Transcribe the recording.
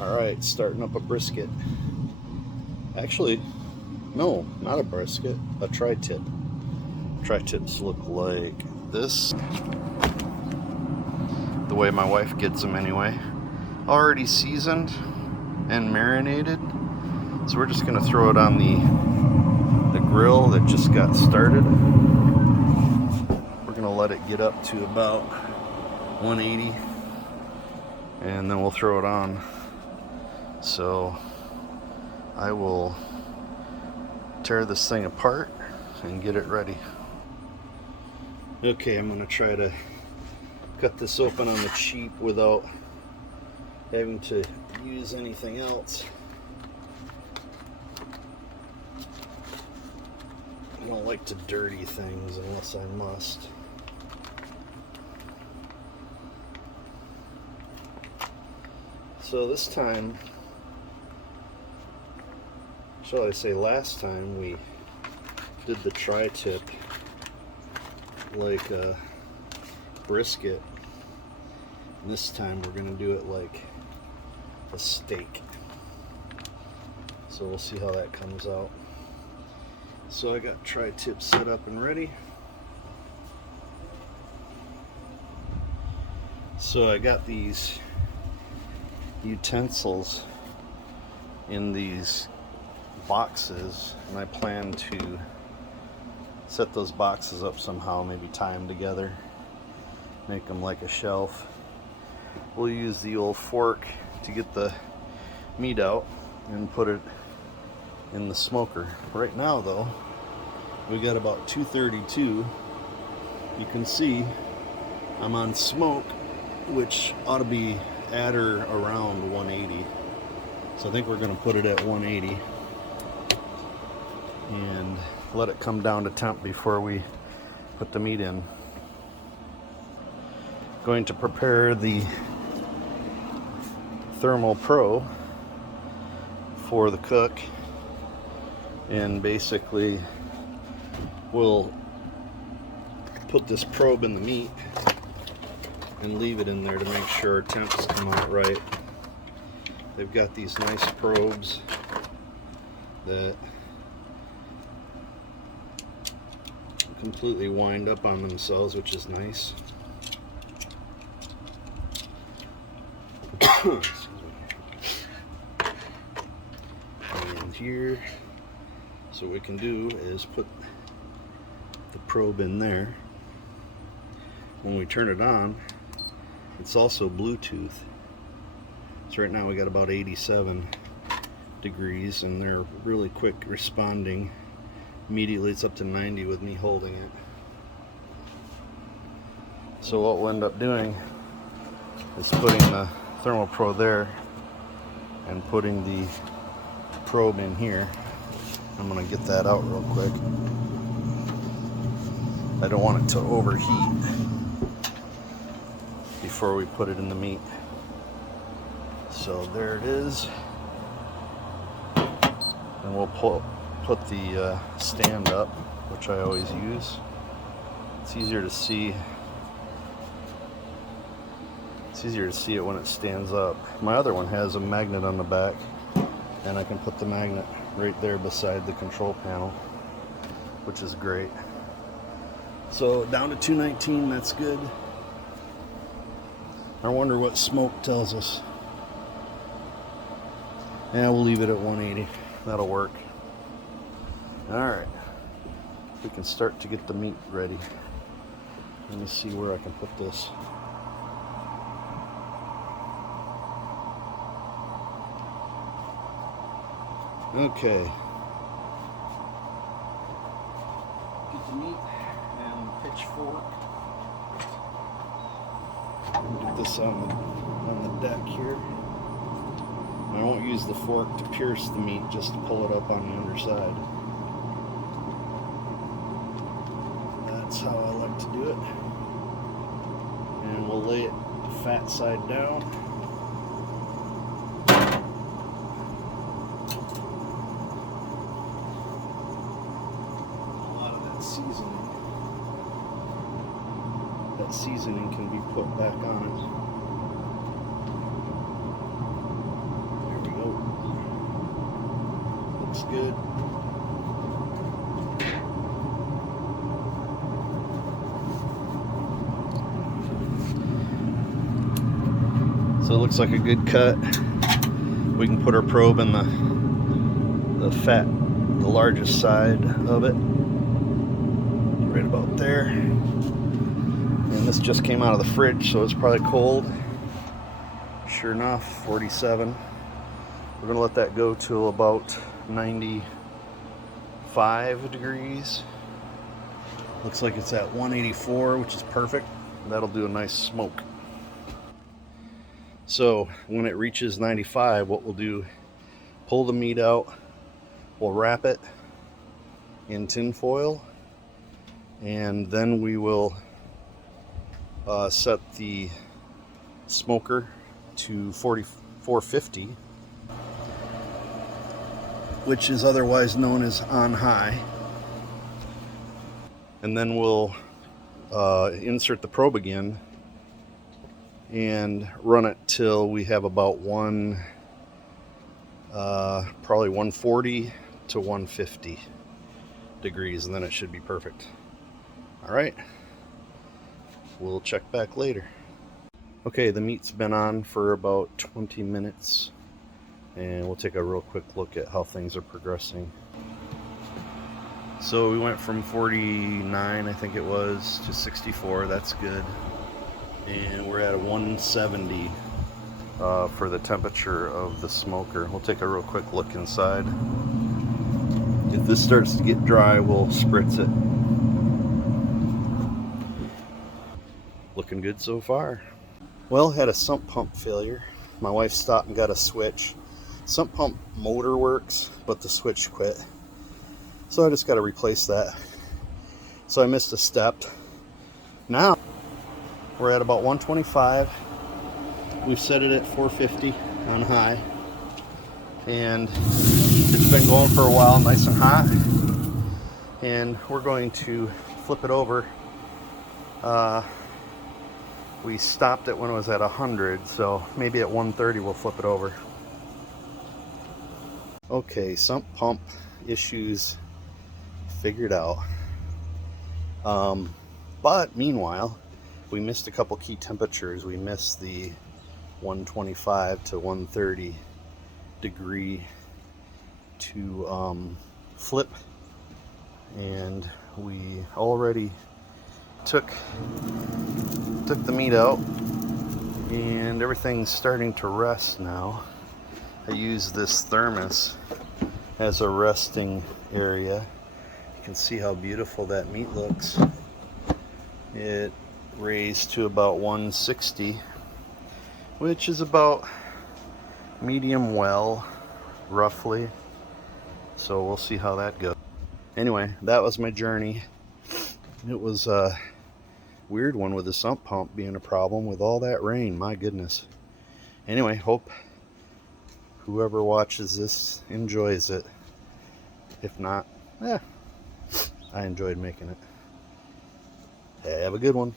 Alright, starting up a brisket. Actually, no, not a brisket, a tri-tip. Tri-tips look like this. The way my wife gets them anyway. Already seasoned and marinated. So we're just gonna throw it on the grill that just got started. We're gonna let it get up to about 180 and then we'll throw it on. So I will tear this thing apart and get it ready. Okay, I'm gonna try to cut this open on the cheap without having to use anything else. I don't like to dirty things unless I must. So this time, shall I say last time, we did the tri-tip like a brisket. And this time we're going to do it like a steak. So we'll see how that comes out. So I got tri-tip set up and ready. So I got these utensils in these boxes, and I plan to set those boxes up somehow, maybe tie them together, make them like a shelf. We'll use the old fork to get the meat out and put it in the smoker. Right now though, we got about 232. You can see I'm on smoke, which ought to be at or around 180. So I think we're going to put it at 180 and let it come down to temp before we put the meat in. Going to prepare the Thermal Pro for the cook, and basically we'll put this probe in the meat and leave it in there to make sure temps come out right. They've got these nice probes that completely wind up on themselves, which is nice. And here, so what we can do is put the probe in there. When we turn it on, it's also Bluetooth. So right now we got about 87 degrees and they're really quick responding. Immediately it's up to 90 with me holding it. So what we'll end up doing is putting the Thermal Pro there and putting the probe in here. I'm gonna get that out real quick. I don't want it to overheat before we put it in the meat. So there it is. And we'll put the stand up, which I always use. It's easier to see. It's easier to see it when it stands up. My other one has a magnet on the back, and I can put the magnet right there beside the control panel, which is great. So down to 219, that's good. I wonder what smoke tells us. Yeah, we'll leave it at 180. That'll work. Alright. We can start to get the meat ready. Let me see where I can put this. Okay. Get the meat and pitchfork. Get this on the deck here. I won't use the fork to pierce the meat, just to pull it up on the underside. That's how I like to do it. And we'll lay it the fat side down. A lot of that seasoning can be put back on it. looks good. So it looks like a good cut. We can put our probe in the largest side of it, right about there. And this just came out of the fridge, so it's probably cold. Sure enough, 47. We're gonna let that go till about 95 degrees. Looks like it's at 184, which is perfect. That'll do a nice smoke. So when it reaches 95, what we'll do, pull the meat out, we'll wrap it in tin foil, and then we will set the smoker to 450, which is otherwise known as on high. And then we'll insert the probe again and run it till we have about probably 140 to 150 degrees, and then it should be perfect. All right, we'll check back later. Okay, the meat's been on for about 20 minutes, and we'll take a real quick look at how things are progressing. So we went from 49, I think it was, to 64. That's good. And we're at a 170 for the temperature of the smoker. We'll take a real quick look inside. If this starts to get dry, we'll spritz it. Looking good so far. Well, had a sump pump failure. My wife stopped and got a switch. Sump pump motor works, but the switch quit. So I just got to replace that. So I missed a step. Now we're at about 125. We've set it at 450 on high. And it's been going for a while, nice and hot. And we're going to flip it over. We stopped it when it was at 100, so maybe at 130 we'll flip it over. Okay, sump pump issues figured out. But meanwhile, we missed a couple key temperatures. We missed the 125 to 130 degree to flip, and we already took the meat out, and everything's starting to rest now. I use this thermos as a resting area. You can see how beautiful that meat looks. It raised to about 160, which is about medium well, roughly. So we'll see how that goes. Anyway, that was my journey. It was a weird one with the sump pump being a problem with all that rain. My goodness. Anyway, hope whoever watches this enjoys it. If not, I enjoyed making it. Have a good one.